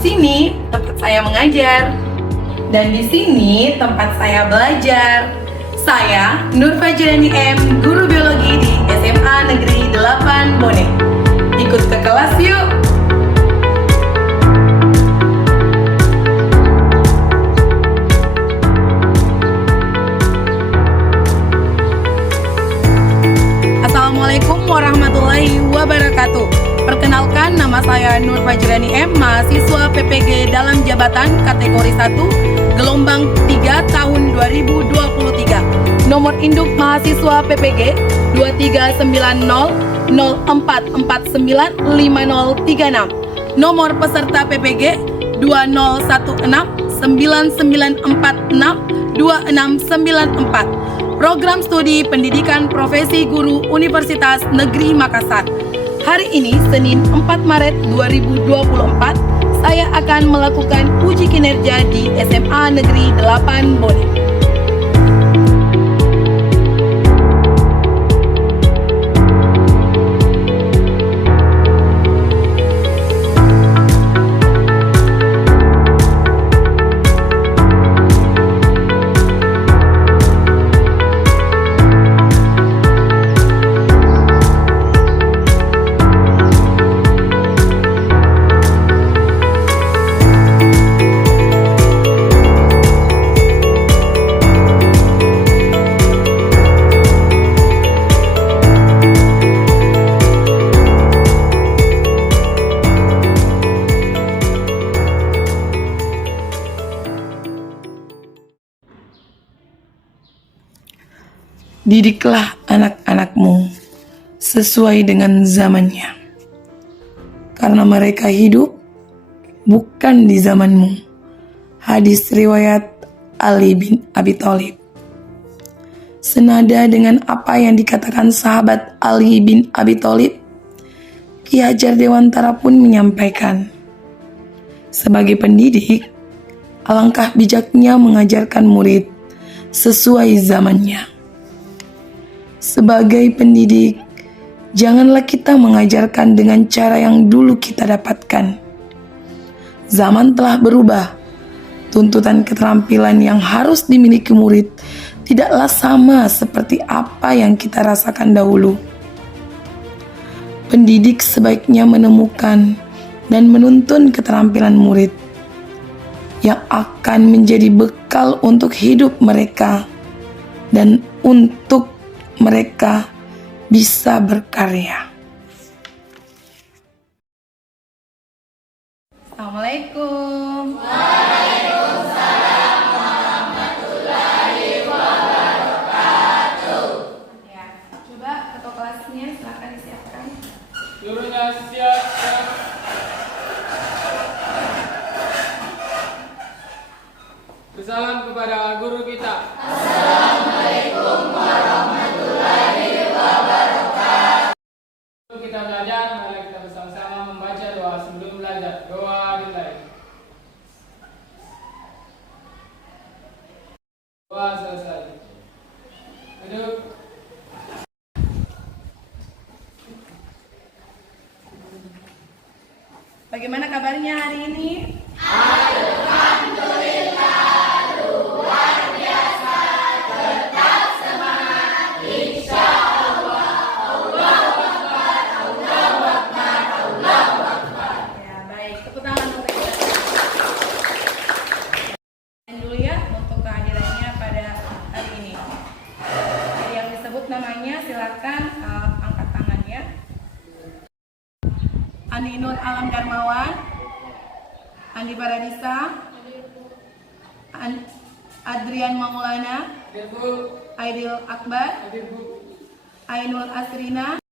sini tempat saya mengajar. Dan di sini tempat saya belajar. Saya Nur Fajrani M, guru biologi di SMA Negeri 8 Bone. Ikut ke kelas yuk! Assalamualaikum warahmatullahi wabarakatuh. Perkenalkan, nama saya Nur Fajrani M, mahasiswa PPG dalam jabatan kategori 1, gelombang 3 tahun 2023. Nomor induk mahasiswa PPG 239004495036. Nomor peserta PPG 201699462694. Program Studi Pendidikan Profesi Guru Universitas Negeri Makassar. Hari ini, Senin 4 Maret 2024, saya akan melakukan uji kinerja di SMA Negeri 8 Bone. Didiklah anak-anakmu sesuai dengan zamannya, karena mereka hidup bukan di zamanmu. Hadis riwayat Ali bin Abi Thalib. Senada dengan apa yang dikatakan sahabat Ali bin Abi Thalib, Ki Hajar Dewantara pun menyampaikan, sebagai pendidik, alangkah bijaknya mengajarkan murid sesuai zamannya. Sebagai pendidik, janganlah kita mengajarkan dengan cara yang dulu kita dapatkan. Zaman telah berubah. Tuntutan keterampilan yang harus dimiliki murid tidaklah sama seperti apa yang kita rasakan dahulu. Pendidik sebaiknya menemukan dan menuntun keterampilan murid yang akan menjadi bekal untuk hidup mereka dan untuk mereka bisa berkarya. Assalamualaikum. Waalaikumsalam warahmatullahi wabarakatuh. Ya, coba ketua kelasnya silakan disiapkan. Gurunya siap. Salam kepada guru kita. Assalamualaikum warahmatullahi wabarakatuh. Kita belajar, mari kita bersama-sama membaca doa sebelum belajar. Doa dimulai. Doa selesai. Duduk. Bagaimana kabarnya hari ini? Silakan angkat tangannya. Andi Nur Alam Darmawan, Andi Paradisa, Adrian Maulana, Aidil Akbar, Ainul Asrina,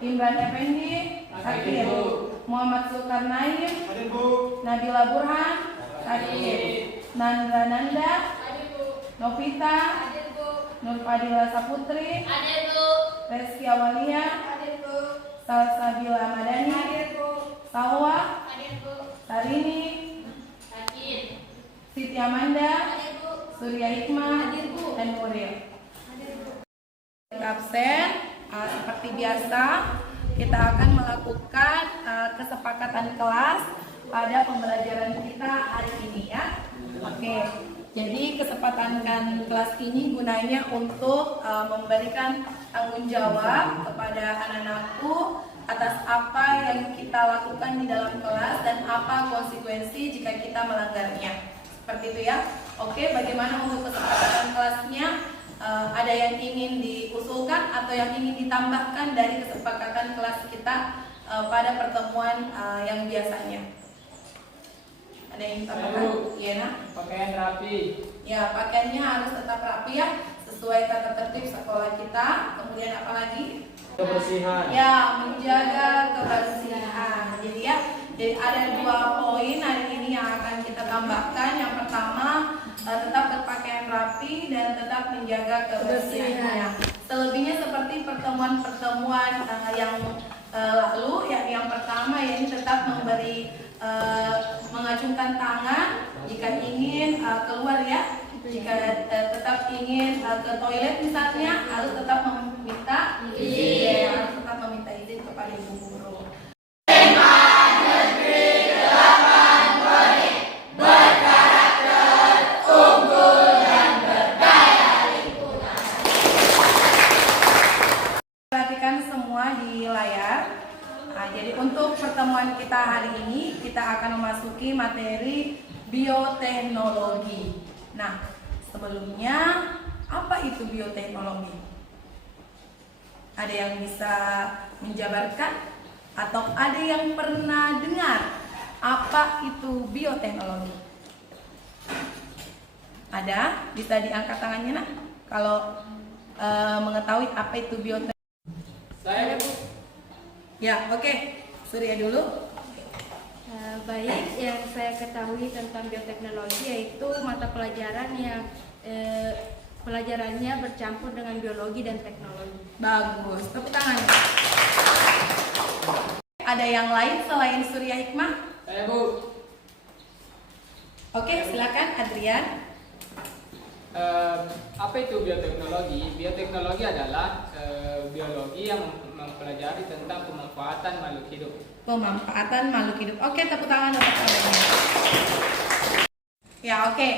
Imran Effendi, hadir. Muhammad Zulkarnain, Nabila Burhan, hadir. Nandra Nanda, Novita, Nur Fadila Saputri, Reski Awalia, Salsabila Madani, Salwa, Sarini, Siti Amanda, Surya Hikmah, dan Nuril. Absen, seperti biasa kita akan melakukan kesepakatan kelas pada pembelajaran kita hari ini ya. Oke, jadi kesempatan kelas ini gunanya untuk memberikan tanggung jawab kepada anak-anakku atas apa yang kita lakukan di dalam kelas dan apa konsekuensi jika kita melanggarnya. Seperti itu ya. Oke, bagaimana untuk kesepakatan kelasnya? Ada yang ingin diusulkan atau yang ingin ditambahkan dari kesepakatan kelas kita pada pertemuan yang biasanya? Ada yang ditambahkan? Iya, nak? Pakaian rapi. Ya, pakaiannya harus tetap rapi ya, sesuai tata tertib sekolah kita. Kemudian apa lagi? Kebersihan. Ya, menjaga kebersihan. Jadi ada 2 poin hari ini yang akan kita tambahkan. Yang pertama, tetap berpakaian rapi dan tetap menjaga kebersihan. Selebihnya seperti pertemuan-pertemuan yang lalu, yang pertama ini tetap mengacungkan tangan jika ingin keluar ya. Jika tetap ingin ke toilet misalnya, harus tetap meminta izin. Harus tetap meminta izin kepada ibu guru. Perhatikan semua di layar. Jadi untuk pertemuan kita hari ini, kita akan memasuki materi bioteknologi. Nah, sebelumnya apa itu bioteknologi? Ada yang bisa menjabarkan atau ada yang pernah dengar apa itu bioteknologi? Ada? Bisa diangkat tangannya nak? Kalau mengetahui apa itu bioteknologi. Saya Ya, oke. Surya dulu. Baik, yang saya ketahui tentang bioteknologi yaitu mata pelajaran yang pelajarannya bercampur dengan biologi dan teknologi. Bagus, tepuk tangan. Ada yang lain selain Surya Hikmah? Saya Bu. Oke, silakan Adrian. Apa itu bioteknologi? Bioteknologi adalah biologi yang mempelajari tentang pemanfaatan makhluk hidup. Pemanfaatan makhluk hidup. Oke, tepuk tangan untuk kalian. Ya, oke.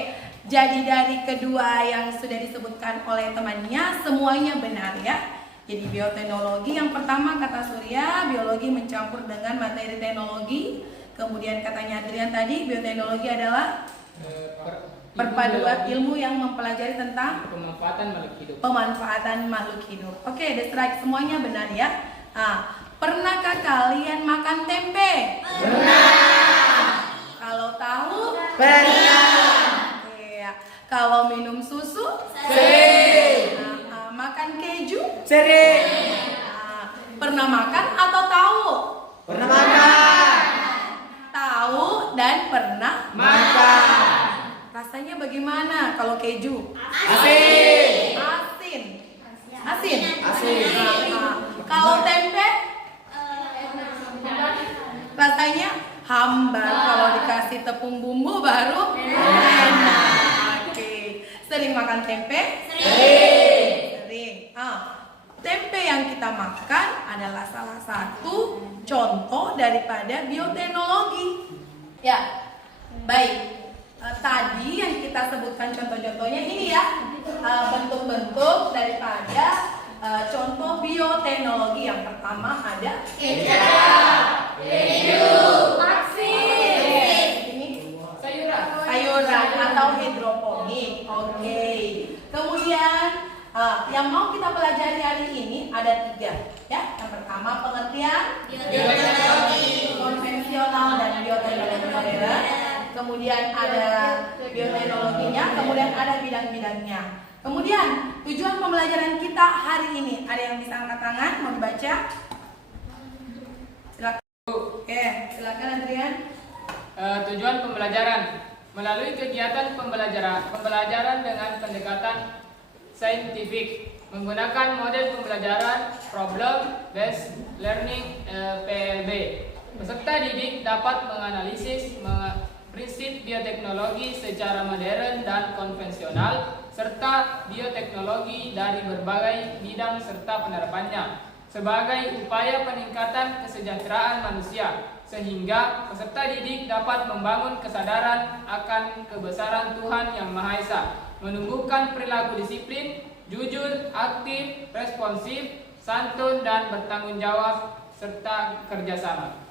Jadi dari kedua yang sudah disebutkan oleh temannya, semuanya benar ya. Jadi bioteknologi yang pertama kata Surya, biologi mencampur dengan materi teknologi. Kemudian katanya Adrian tadi, bioteknologi adalah perpaduan ilmu yang mempelajari tentang pemanfaatan makhluk hidup. Pemanfaatan makhluk hidup. Oke, that's right, semuanya benar ya. Pernahkah kalian makan tempe? Pernah. Kalau tahu? Pernah. Iya. Kalau minum susu? Sering. Makan keju? Sering. Pernah makan atau tahu? Pernah makan. Tahu dan pernah Makan. Rasanya bagaimana kalau keju? Asin. Asin. Asin. Asin. Kalau tempe? Rasanya hambar. Kalau dikasih tepung bumbu baru enak. Oke. Sering makan tempe? Sering. Tempe yang kita makan adalah salah satu contoh daripada bioteknologi. Ya. Baik. Tadi yang kita sebutkan contoh-contohnya ini ya, bentuk-bentuk daripada contoh bioteknologi. Yang pertama ada kecap, keju, vaksin, ini sayuran atau hidroponik. Oke. Kemudian yang mau kita pelajari hari ini ada 3 ya. Yang pertama pengertian bioteknologi konvensional dan bioteknologi modern. Kemudian ada bioteknologinya, kemudian ada bidang-bidangnya. Kemudian tujuan pembelajaran kita hari ini, ada yang bisa angkat tangan mau dibaca? Silakan. Oke, silakan Adrian. Tujuan pembelajaran melalui kegiatan pembelajaran dengan pendekatan saintifik menggunakan model pembelajaran problem based learning PLB. Peserta didik dapat menganalisis prinsip bioteknologi secara modern dan konvensional serta bioteknologi dari berbagai bidang serta penerapannya. sebagai upaya peningkatan kesejahteraan manusia, sehingga peserta didik dapat membangun kesadaran akan kebesaran Tuhan Yang Maha Esa, menumbuhkan perilaku disiplin, jujur, aktif, responsif, santun, dan bertanggung jawab, serta kerjasama.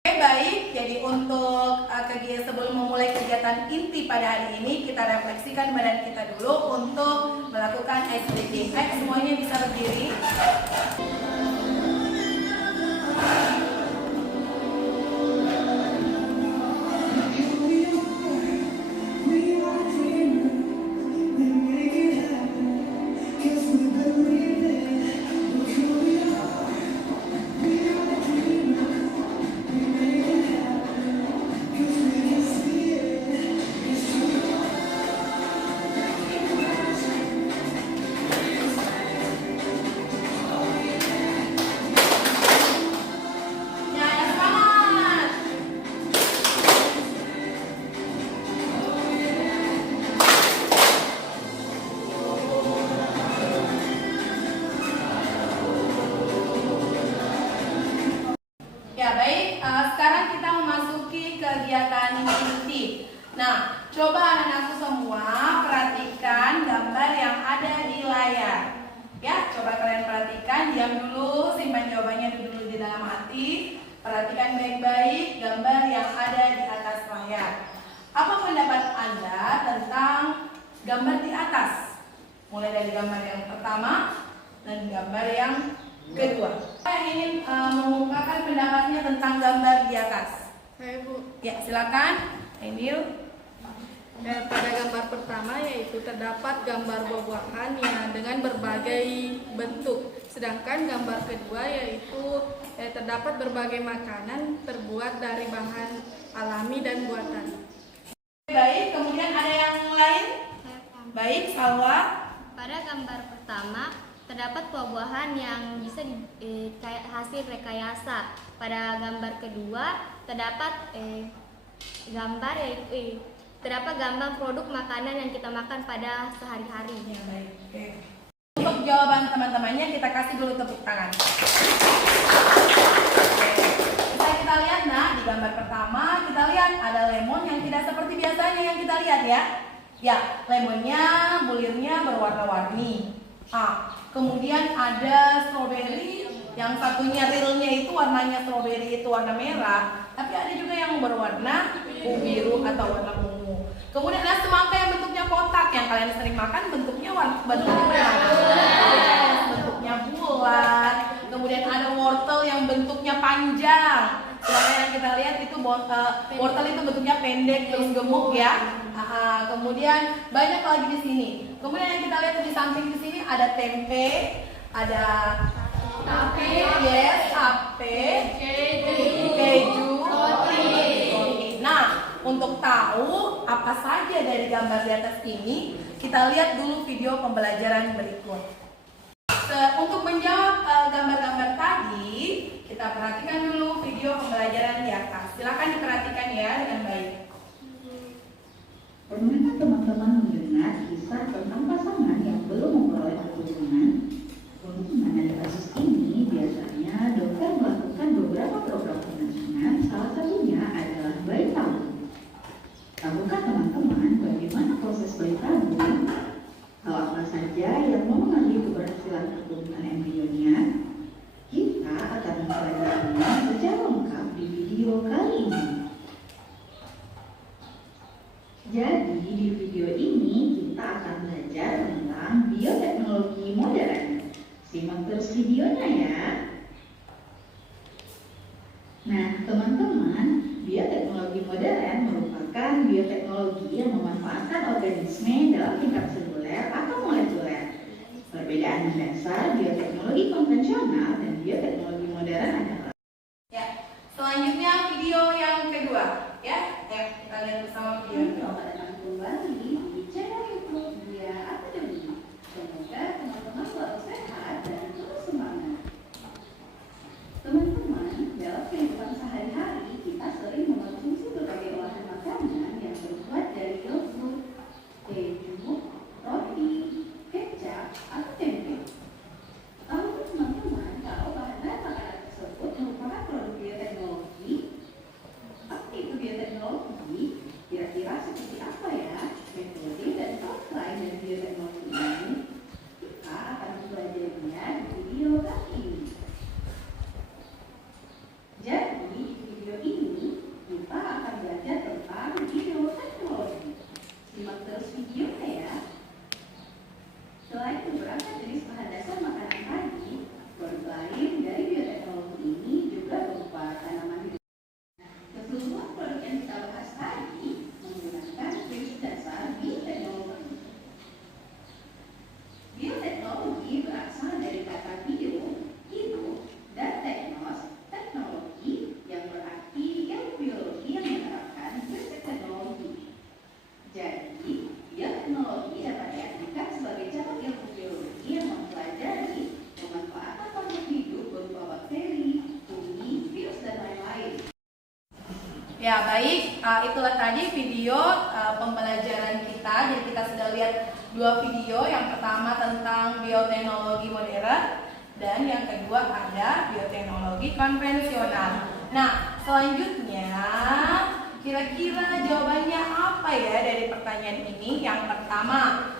Oke, baik. Jadi untuk sebelum memulai kegiatan inti pada hari ini, kita refleksikan badan kita dulu untuk melakukan stretching. Semuanya bisa berdiri. Ya baik, sekarang kita memasuki kegiatan inti. Nah, coba anak-anakku semua perhatikan gambar yang ada di layar. Ya, coba kalian perhatikan, diam dulu, simpan jawabannya dulu di dalam hati. Perhatikan baik-baik gambar yang ada di atas layar. Apa pendapat Anda tentang gambar di atas? Mulai dari gambar yang pertama dan gambar yang kedua. Saya ingin mengungkapkan pendapatnya tentang gambar di atas. Saya Bu, Ya, silakan, Emil. pada gambar pertama yaitu terdapat gambar buah-buahan yang dengan berbagai bentuk. Sedangkan gambar kedua yaitu terdapat berbagai makanan terbuat dari bahan alami dan buatan. Baik, kemudian ada yang lain? Baik, Salwa. Pada gambar pertama terdapat buah-buahan yang bisa hasil rekayasa. Pada gambar kedua terdapat terdapat gambar produk makanan yang kita makan pada sehari-hari. Ya, baik. Oke. Untuk jawaban teman-temannya kita kasih dulu tepuk tangan. Bisa kita lihat, nah di gambar pertama kita lihat ada lemon yang tidak seperti biasanya yang kita lihat ya. Ya, lemonnya, bulirnya berwarna-warni. Kemudian ada stroberi, yang satunya realnya itu warnanya stroberi itu warna merah, tapi ada juga yang berwarna biru atau warna ungu. Kemudian ada semangka yang bentuknya kotak, yang kalian sering makan bentuknya bagaimana? Bentuknya bulat. Kemudian ada wortel yang bentuknya panjang. Sedangkan yang kita lihat itu wortel itu bentuknya pendek terus gemuk ya. Kemudian banyak lagi di sini. Kemudian yang kita lihat di samping di sini ada tempe, ada tape, keju, roti. Nah, untuk tahu apa saja dari gambar di atas ini, kita lihat dulu video pembelajaran berikut. Untuk menjawab gambar-gambar tadi, kita perhatikan dulu video pembelajaran di atas. Silakan diperhatikan ya dengan baik. Pernahkah teman-teman mendengar kisah tentang pasangan yang belum memperoleh keturunan? Untuk menangani kasus ini, biasanya dokter melakukan beberapa program penanganan, salah satunya adalah bayi tabung. Tahukah teman-teman bagaimana proses bayi tabung? Hal apa saja yang mempengaruhi keberhasilan pertumbuhan embrionya? Kita akan mempelajarinya secara lengkap di video kali ini. Jadi di video ini kita akan belajar tentang bioteknologi modern. Simak terus videonya ya. Nah teman-teman, bioteknologi modern merupakan bioteknologi yang memanfaatkan organisme dalam tingkat seluler atau molekuler. Perbedaan mendasar bioteknologi konvensional dan bioteknologi modern adalah. Ya, selanjutnya video yang kedua ya. Kita lihat bersama video. Selamat datang kembali di channel YouTube Dia Akademi. Semoga teman-teman selalu sehat dan terus semangat. Teman-teman, dalam kehidupan sehari-hari kita sering mengonsumsi berbagai olahan makanan yang terbuat dari yogurt, keju, roti, kecap, atau tempe. Lalu teman-teman Ya baik, itulah tadi video pembelajaran kita. Jadi kita sudah lihat dua video. Yang pertama tentang bioteknologi modern dan yang kedua ada bioteknologi konvensional. Nah, selanjutnya kira-kira jawabannya apa ya dari pertanyaan ini? Yang pertama,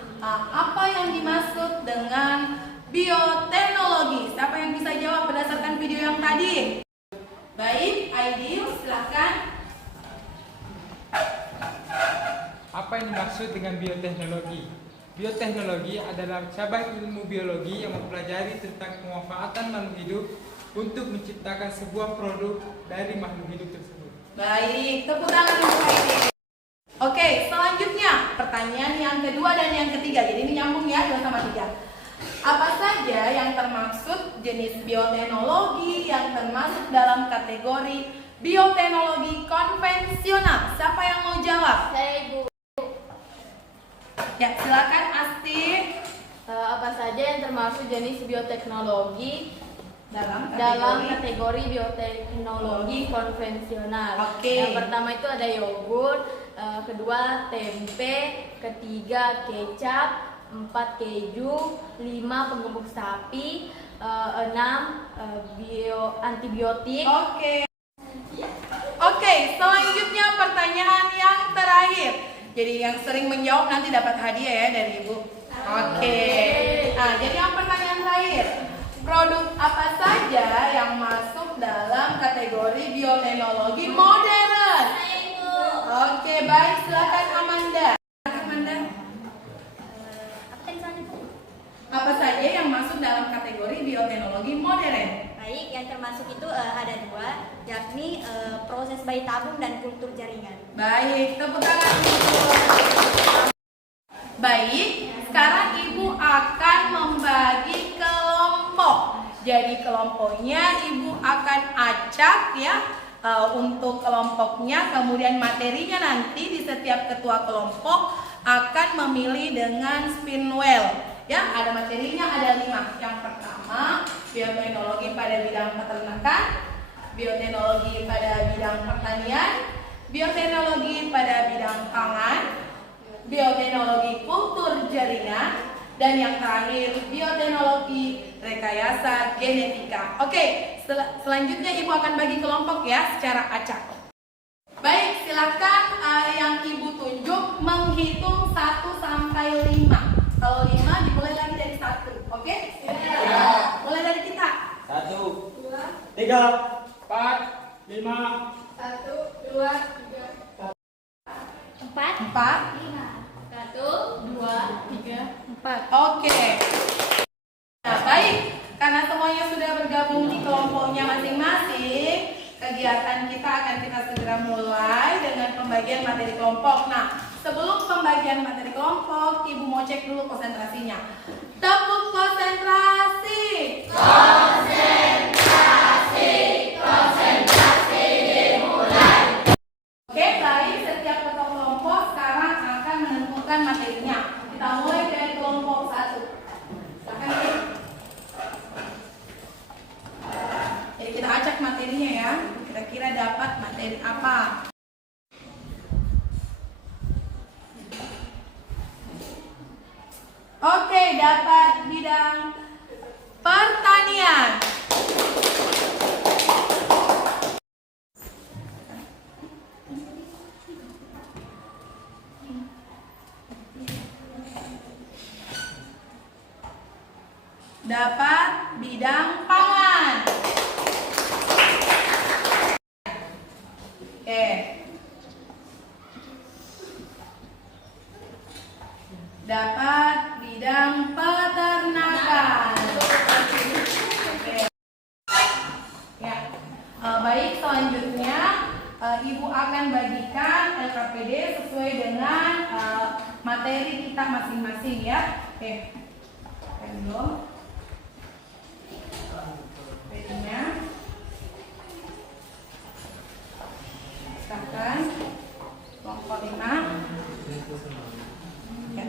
apa yang dimaksud dengan bioteknologi? Siapa yang bisa jawab berdasarkan video yang tadi? Baik, Aidil, silakan. Apa yang dimaksud dengan bioteknologi? Bioteknologi adalah cabang ilmu biologi yang mempelajari tentang pemanfaatan makhluk hidup untuk menciptakan sebuah produk dari makhluk hidup tersebut. Baik, tepuk tangan untuk Aidil. Oke, selanjutnya pertanyaan yang kedua dan yang ketiga. Jadi ini nyambung ya, 2 sama 3. Apa saja yang termaksud jenis bioteknologi yang termasuk dalam kategori bioteknologi konvensional? Siapa yang mau jawab? Saya Ibu. Ya, silakan Asti. Apa saja yang termasuk jenis bioteknologi Dalam kategori bioteknologi konvensional? Oke. Yang pertama itu ada yogurt, kedua tempe, ketiga kecap, 4 keju, 5 penggemuk sapi, 6 antibiotik. Oke, selanjutnya pertanyaan yang terakhir. Jadi yang sering menjawab nanti dapat hadiah ya dari Ibu. Oke. Nah, jadi yang pertanyaan terakhir. Produk apa saja yang masuk dalam kategori bioteknologi modern? Oke, baik, silakan Amanda. Apa saja yang masuk dalam kategori bioteknologi modern? Baik, yang termasuk itu ada 2, yakni proses bayi tabung dan kultur jaringan. Baik, tepuk tangan Ibu. Baik, sekarang Ibu akan membagi kelompok. Jadi kelompoknya Ibu akan acak ya untuk kelompoknya. Kemudian materinya nanti di setiap ketua kelompok akan memilih dengan spin wheel. Ya, ada materinya, ada 5. Yang pertama, bioteknologi pada bidang peternakan, bioteknologi pada bidang pertanian, bioteknologi pada bidang pangan, bioteknologi kultur jaringan, dan yang terakhir bioteknologi rekayasa genetika. Oke, selanjutnya Ibu akan bagi kelompok ya secara acak. Baik, silakan yang Ibu tunjuk menghitung 1 sampai 5. Kalau 5 dimulai lagi dari 1, oke? Ya. Mulai dari kita. 1, 2, 3, 4, 5, 1, 2, 3, 4, 4. 1, 2, 3, 4. Oke. Nah, baik. Karena semuanya sudah bergabung di kelompoknya masing-masing, kegiatan kita akan kita segera mulai dengan pembagian materi kelompok. Nah, sebelum pembagian materi kelompok, Ibu mau cek dulu konsentrasinya. Tepuk konsentrasi. Konsentrasi dimulai. Oke, baik. Setiap ketua kelompok sekarang akan menentukan materinya. Kita mulai dari kelompok 1. Silakan, Ibu. Jadi kita acak materinya ya. Kira-kira dapat materi apa? Oke, dapat bidang pertanian. Dapat bidang pangan. Oke. Dapat bidang peternakan. Oke. Ya. Baik, selanjutnya Ibu akan bagikan LKPD sesuai dengan materi kita masing-masing ya. Oke. Dulu. PD-nya. Silakan. Kelompok 5. Ya.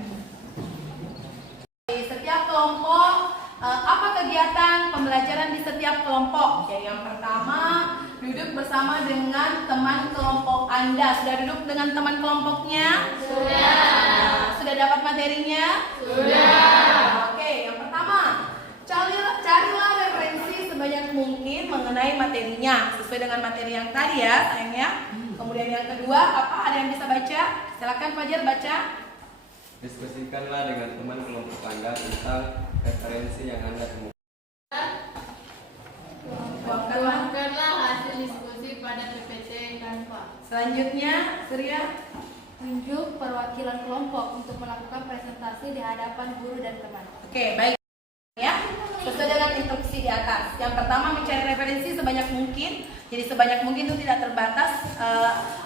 Di setiap kelompok, apa kegiatan pembelajaran di setiap kelompok? Jadi yang pertama, duduk bersama dengan teman kelompok Anda. Sudah duduk dengan teman kelompoknya? Sudah. Sudah dapat materinya? Sudah. Oke, yang pertama, carilah referensi sebanyak mungkin mengenai materinya sesuai dengan materi yang tadi ya, sayangnya. Kemudian yang kedua, apa? Ada yang bisa baca? Silakan Fajar baca. Diskusikanlah dengan teman kelompok Anda tentang referensi yang Anda temukan. Tuangkanlah hasil diskusi pada PPT Canva. Selanjutnya, Surya. Tunjuk perwakilan kelompok untuk melakukan presentasi di hadapan guru dan teman. Oke, baik. Ya, sesuai dengan instruksi di atas. Yang pertama, mencari referensi sebanyak mungkin. Jadi sebanyak mungkin itu tidak terbatas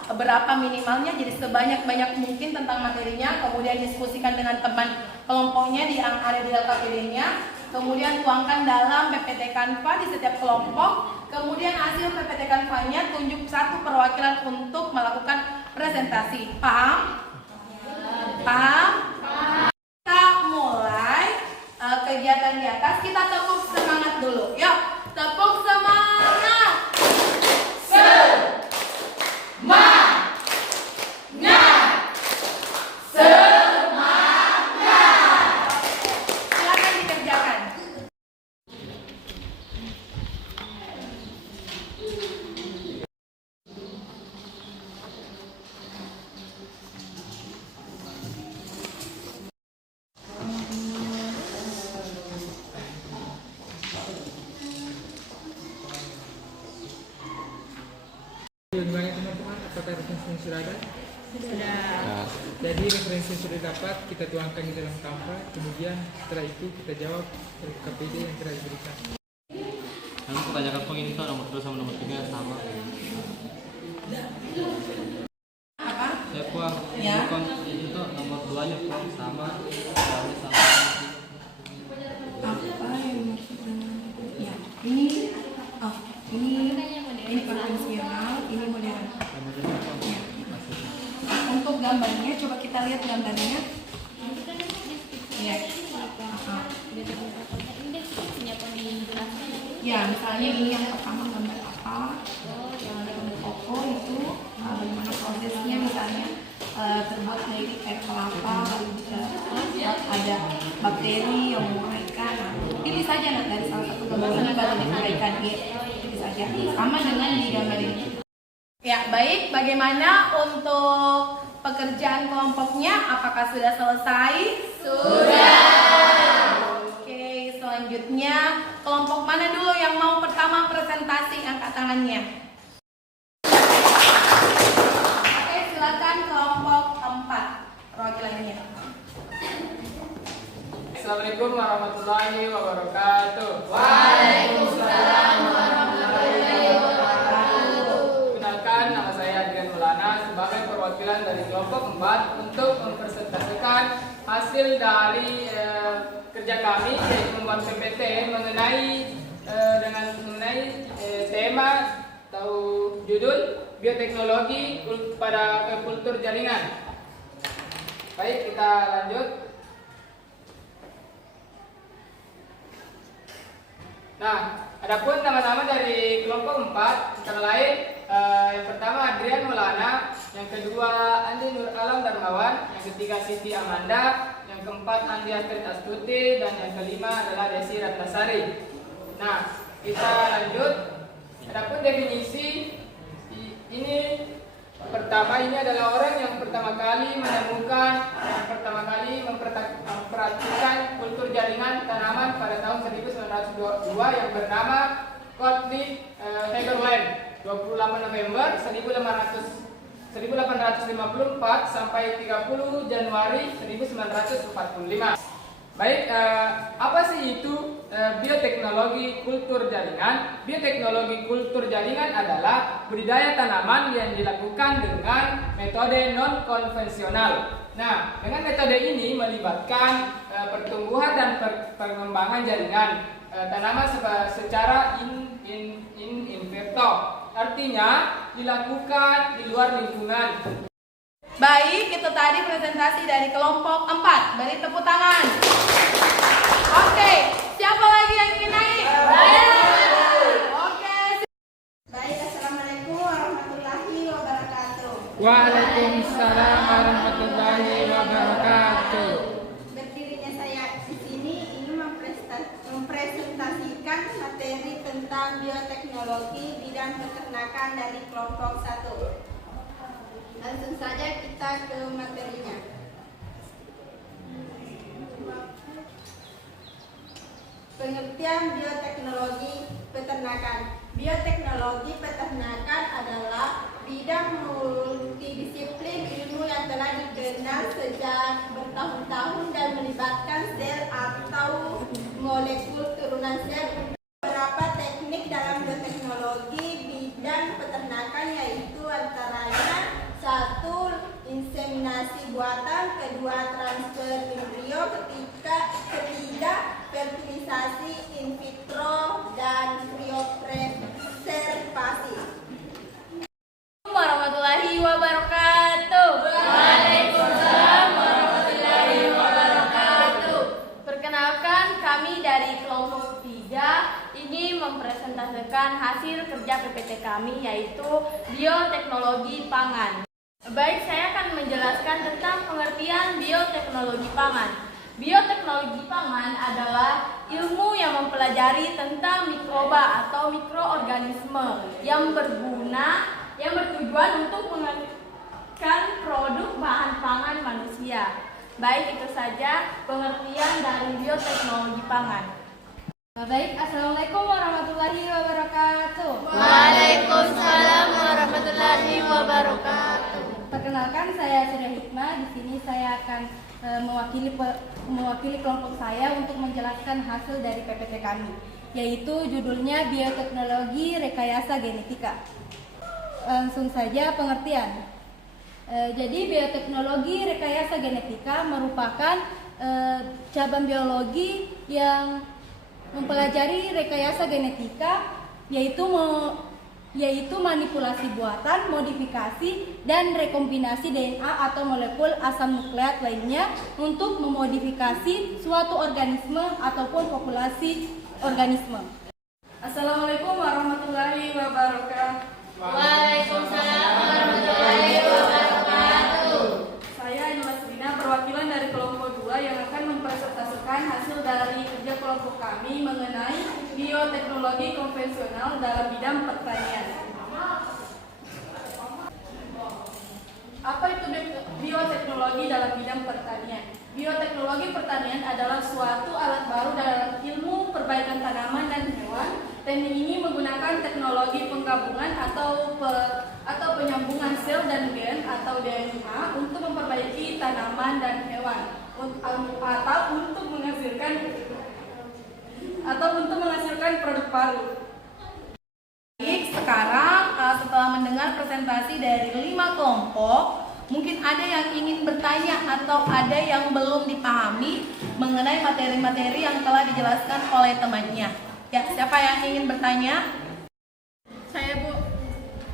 berapa minimalnya. Jadi sebanyak-banyak mungkin tentang materinya. Kemudian diskusikan dengan teman kelompoknya yang ada di LKPD-nya. Kemudian tuangkan dalam PPT Canva di setiap kelompok. Kemudian hasil PPT Canva-nya tunjuk satu perwakilan untuk melakukan presentasi. Paham? Paham? Kita mulai kegiatan di atas. Kita tepuk semangat dulu. Yuk, tepuk semangat. Silakan dikerjakan. Gimana teman-teman? Apakah referensi yang sudah ada? Sudah. Jadi referensi yang sudah dapat kita tuangkan di dalam Canva. Kemudian setelah itu kita jawab KPD yang telah diberikan. Kamu pertanyakan kok ini tuh nomor 2 sama nomor 3 sama. Apa? Ya Puang, Ya. bukan itu tuh nomor 2-nya Puang sama. Soalnya sama. Apa yang maksudnya? Ya, ini ini konvensional, ini modern. Ya. Untuk gambarnya, coba kita lihat gambarnya. Ya. Ya, misalnya ini yang pertama gambar apa? Yang ada gambar toko itu bagaimana prosesnya, misalnya terbuat dari air kelapa, lalu juga ada bakteri yang menguraikan. Nah, pilih saja dari salah satu gambar ini baru diuraikan. Ya, pilih saja. Sama dengan di gambar ini. Ya, baik. Bagaimana untuk pekerjaan kelompoknya? Apakah sudah selesai? Oke, selanjutnya kelompok mana dulu yang mau pertama presentasi? Angkat tangannya. Oke, silakan kelompok 4 perwakilannya. Assalamualaikum warahmatullahi wabarakatuh. Waalaikumsalam warahmatullahi wabarakatuh. Kenalkan, nama saya Adrian Maulana sebagai perwakilan dari kelompok 4 untuk mempresentasikan hasil dari kerja kami, yaitu membuat PPT mengenai tema atau judul bioteknologi pada kultur jaringan. Baik, kita lanjut. Nah, adapun nama-nama dari kelompok 4 antara lain yang pertama Adrian Maulana, yang kedua Andi Nur Alam Darmawan, yang ketiga Siti Amanda, yang keempat Andi Astrid Astuti, dan yang kelima adalah Desi Ratnasari. Nah, kita lanjut. Adapun definisi ini pertama, ini adalah orang yang pertama kali menemukan, yang pertama kali memperhatikan kultur jaringan tanaman pada tahun 1902 yang bernama Gottlieb Heberlein, 28 November 1854 sampai 30 Januari 1945. Baik, apa sih itu bioteknologi kultur jaringan? Bioteknologi kultur jaringan adalah budidaya tanaman yang dilakukan dengan metode non-konvensional. Nah, dengan metode ini melibatkan pertumbuhan dan pengembangan jaringan tanaman secara in vitro. Artinya dilakukan di luar lingkungan. Baik, itu tadi presentasi dari kelompok 4. Beri tepuk tangan. Oke, siapa lagi yang ingin naik? Oke. Baik, assalamualaikum Waalaikumsalam warahmatullahi wabarakatuh. Berdirinya saya di sini ingin mempresentasikan materi tentang bioteknologi bidang peternakan dari kelompok 1. Langsung saja kita ke materinya. Pengertian bioteknologi peternakan. Bioteknologi peternakan adalah bidang multidisiplin ilmu yang telah dikenal sejak bertahun-tahun dan melibatkan sel atau molekul turunan sel. Beberapa teknik dalam bioteknologi bidang peternakan yaitu antaranya 1. Inseminasi buatan, 2. Transfer embrio, 3. Fertilisasi in vitro dan kriopreservasi. Warahmatullahi wabarakatuh. Waalaikumsalam warahmatullahi wabarakatuh. Perkenalkan, kami dari kelompok 3 ingin mempresentasikan hasil kerja PPT kami yaitu bioteknologi pangan. Baik, saya akan menjelaskan tentang pengertian bioteknologi pangan. Bioteknologi pangan adalah ilmu yang mempelajari tentang mikroba atau mikroorganisme yang bertujuan untuk menghasilkan produk bahan pangan manusia. Baik, itu saja pengertian dari bioteknologi pangan. Baik, Assalamualaikum warahmatullahi wabarakatuh. Waalaikumsalam warahmatullahi wabarakatuh. Perkenalkan, saya Surya Hikmah. Di sini saya akan mewakili kelompok saya untuk menjelaskan hasil dari PPT kami, yaitu judulnya Bioteknologi Rekayasa Genetika. Langsung saja pengertian. Jadi bioteknologi rekayasa genetika merupakan cabang biologi yang mempelajari rekayasa genetika, yaitu manipulasi buatan, modifikasi, dan rekombinasi DNA atau molekul asam nukleat lainnya untuk memodifikasi suatu organisme ataupun populasi organisme. Assalamualaikum warahmatullahi wabarakatuh. Waalaikumsalam warahmatullahi wabarakatuh. Saya Anjela Serina, perwakilan dari kelompok 2 yang akan mempresentasikan hasil dari kerja kelompok kami mengenai bioteknologi konvensional dalam bidang pertanian. Apa itu bioteknologi dalam bidang pertanian? Bioteknologi pertanian adalah suatu alat baru dalam ilmu perbaikan tanaman dan hewan. Teknik ini menggunakan teknologi penggabungan atau penyambungan sel dan gen atau DNA untuk memperbaiki tanaman dan hewan atau untuk menghasilkan produk baru. Baik, sekarang setelah mendengar presentasi dari 5 kelompok, mungkin ada yang ingin bertanya atau ada yang belum dipahami mengenai materi-materi yang telah dijelaskan oleh temannya. Ya, siapa yang ingin bertanya? Saya, Bu.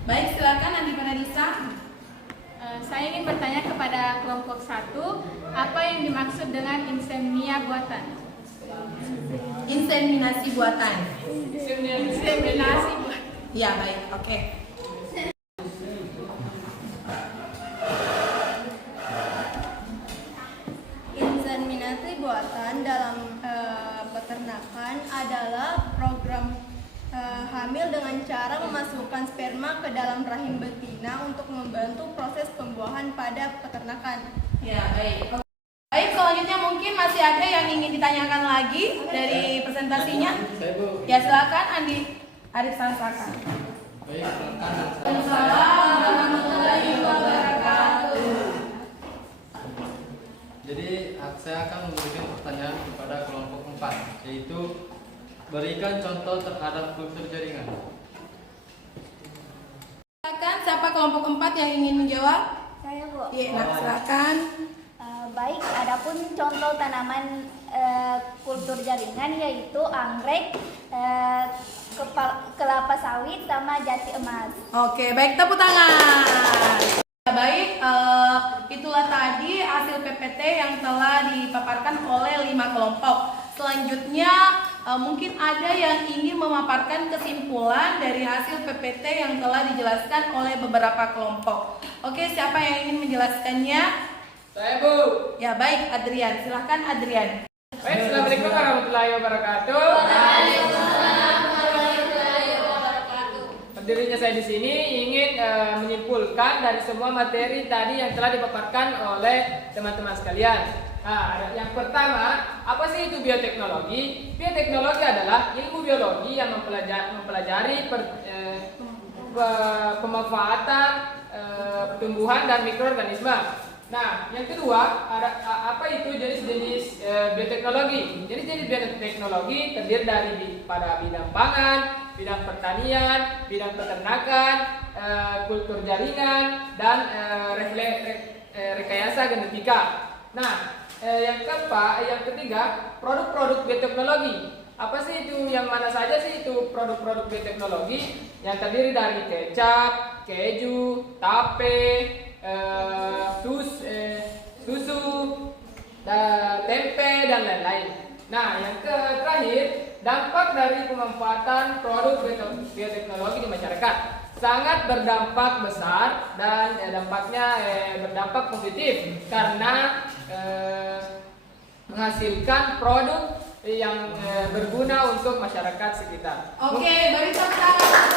Baik, silakan Andi Paradisa. Saya ingin bertanya kepada kelompok 1, apa yang dimaksud dengan insemia buatan? Inseminasi buatan. Inseminasi buatan. Ya, baik. Oke. Inseminasi buatan dalam peternakan adalah program hamil dengan cara memasukkan sperma ke dalam rahim betina untuk membantu proses pembuahan pada peternakan. Ya, baik. Baik, selanjutnya mungkin masih ada yang ingin ditanyakan lagi dari presentasinya. Saya, Bu. Ya, silakan Andi Arif Sansaka. Baik, perkenalkan. Assalamualaikum warahmatullahi wabarakatuh. Jadi saya akan memberikan pertanyaan kepada kelompok 4, yaitu berikan contoh terhadap kultur jaringan. Silakan, siapa kelompok 4 yang ingin menjawab? Saya, Bu. Iya, nah, silakan. Baik, adapun contoh tanaman kultur jaringan yaitu anggrek, kelapa sawit, sama jati emas. Oke, baik, tepuk tangan. Baik, itulah tadi hasil PPT yang telah dipaparkan oleh 5 kelompok. Selanjutnya mungkin ada yang ingin memaparkan kesimpulan dari hasil PPT yang telah dijelaskan oleh beberapa kelompok. Oke, siapa yang ingin menjelaskannya? Saya, Bu. Ya, baik, Adrian. Silahkan, Adrian. Baik, Assalamualaikum warahmatullahi wabarakatuh. Berdirinya saya di sini ingin menyimpulkan dari semua materi tadi yang telah dipaparkan oleh teman-teman sekalian. Nah, yang pertama, apa sih itu bioteknologi? Bioteknologi adalah ilmu biologi yang mempelajari pemanfaatan tumbuhan dan mikroorganisme. Nah, yang kedua, apa itu jenis-jenis bioteknologi? Jadi jenis bioteknologi terdiri dari pada bidang pangan, bidang pertanian, bidang peternakan, kultur jaringan, dan rekayasa genetika. Nah, yang ketiga, produk-produk bioteknologi. Apa sih itu? Yang mana saja sih itu produk-produk bioteknologi? Yang terdiri dari kecap, keju, tape, susu, tempe, dan lain-lain. Nah, yang terakhir, dampak dari pemanfaatan produk bioteknologi di masyarakat sangat berdampak besar dan dampaknya berdampak positif karena menghasilkan produk yang berguna untuk masyarakat sekitar. Oke, beri tepuk tangan.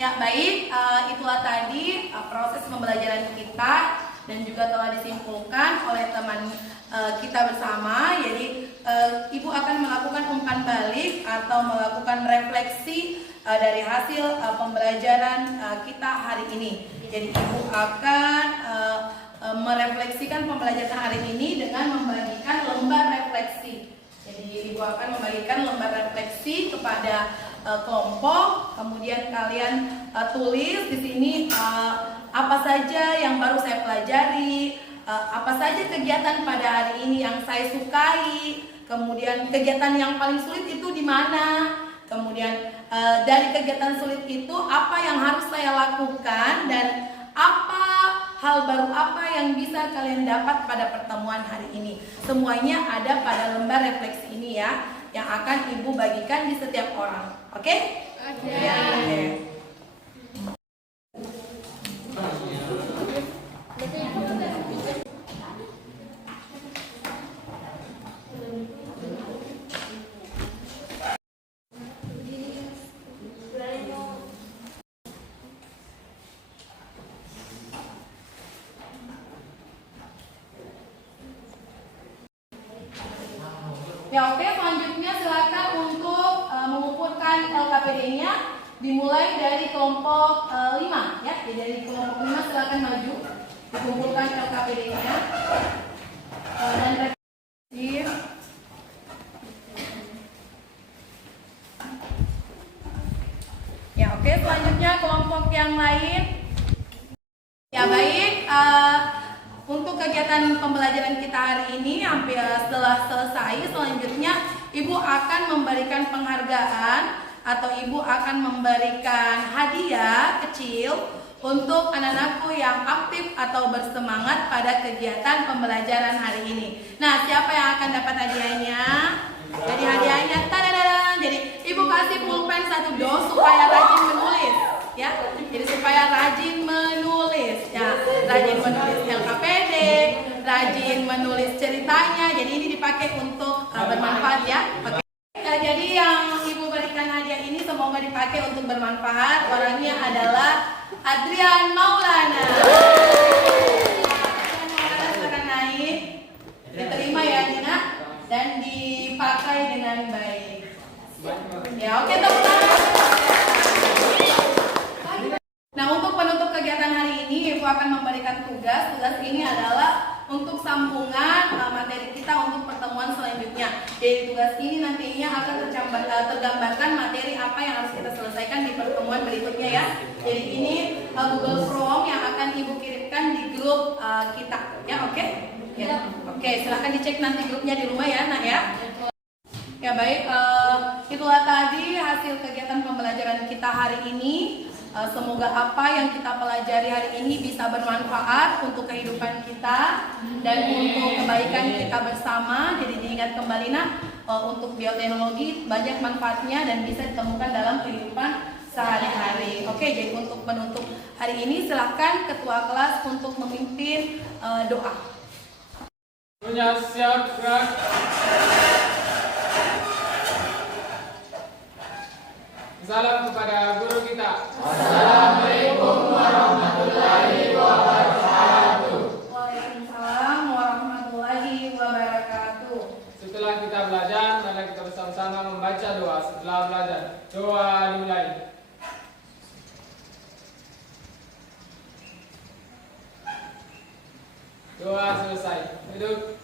Ya, baik, itulah tadi proses pembelajaran kita dan juga telah disimpulkan oleh teman kita bersama. Jadi Ibu akan melakukan umpan balik atau melakukan refleksi dari hasil pembelajaran kita hari ini. Jadi Ibu akan merefleksikan pembelajaran hari ini dengan membagikan lembar refleksi. Jadi Ibu akan membagikan lembar refleksi kepada kelompok, kemudian kalian tulis di sini apa saja yang baru saya pelajari, apa saja kegiatan pada hari ini yang saya sukai, kemudian kegiatan yang paling sulit itu di mana, kemudian dari kegiatan sulit itu apa yang harus saya lakukan dan apa hal baru apa yang bisa kalian dapat pada pertemuan hari ini. Semuanya ada pada lembar refleksi ini ya, yang akan Ibu bagikan di setiap orang. Oke? Oke. Ya, oke. Ya, oke, selanjutnya silakan untuk mengumpulkan LKPD-nya dimulai dari kelompok 5 ya. Jadi dari kelompok 5 silakan maju dikumpulkan LKPD-nya dan refleksi. Ya, oke, selanjutnya kelompok yang lain. Ya, baik, untuk kegiatan pembelajaran kita hari ini hampir setelah selesai, selanjutnya Ibu akan memberikan penghargaan atau Ibu akan memberikan hadiah kecil untuk anak-anakku yang aktif atau bersemangat pada kegiatan pembelajaran hari ini. Nah, siapa yang akan dapat hadiahnya? Jadi hadiahnya, tadadadang. Jadi Ibu kasih pulpen 1 dos supaya rajin menulis. Ya, jadi supaya rajin menulis ya, rajin menulis LKPD, rajin menulis ceritanya. Jadi ini dipakai untuk bermanfaat ya. Oke. Jadi yang Ibu berikan hadiah ini semoga dipakai untuk bermanfaat. Orangnya adalah Adrian Maulana. Silakan naik, diterima ya Dina dan dipakai dengan baik. Ya, oke, tepuk tangan. Nah, untuk penutup kegiatan hari ini, Ibu akan memberikan tugas. Tugas ini adalah untuk sambungan materi kita untuk pertemuan selanjutnya. Jadi tugas ini nantinya akan tergambarkan materi apa yang harus kita selesaikan di pertemuan berikutnya ya. Jadi ini Google Form yang akan Ibu kirimkan di grup kita, ya oke? Ya. Oke, silahkan dicek nanti grupnya di rumah ya, Nak ya. Ya baik, itulah tadi hasil kegiatan pembelajaran kita hari ini. Semoga apa yang kita pelajari hari ini bisa bermanfaat untuk kehidupan kita dan untuk kebaikan kita bersama. Jadi diingat kembali Nak, untuk bioteknologi banyak manfaatnya dan bisa ditemukan dalam kehidupan sehari-hari. Oke, jadi untuk menutup hari ini silakan ketua kelas untuk memimpin doa. Punya siap gerak. Salam kepada guru kita. Assalamualaikum warahmatullahi wabarakatuh. Waalaikumsalam warahmatullahi wabarakatuh. Setelah kita belajar, mari kita bersama-sama membaca doa setelah belajar. Doa dimulai. Doa selesai. Duduk.